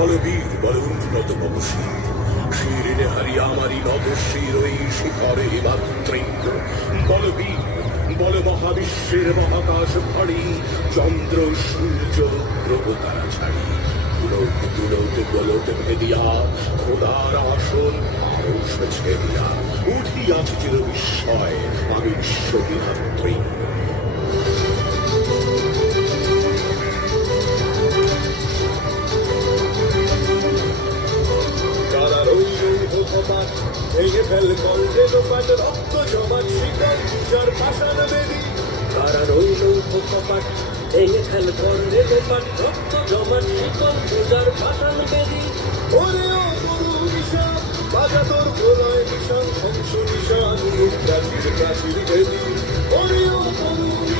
বলবীর বল উন্নত নবশীর শিরিনে হারিয়া আমারি নবশীর ওই শিখরে মাত্রিক বলবীর বল মহাবিশ্বের মহাকাশ ভারী চন্দ্র সূর্য গ্রহ তারা ছাড়ি তুলক তুলক গোলক ভেদিয়া খোদার আসন মানুষ ছেদিয়া উঠিয়াছে চির বিস্ময় আমি বিশ্ববিধাত্রী ভেঙে ফেল কলরে লোপাট রক্ত জমাট শিকল পূজার পাষাণ বেদি কারা রইল কপাট ভেঙে ফেল কলরে লোপাট রক্ত জমাট শিকল পূজার পাষাণ বেদি ওরে ও গুরু নিশান বাজা তোর প্রলয় নিশান ধ্বংস নিশান প্রাচীর প্রাচীর বেদি ওরে ও গুরু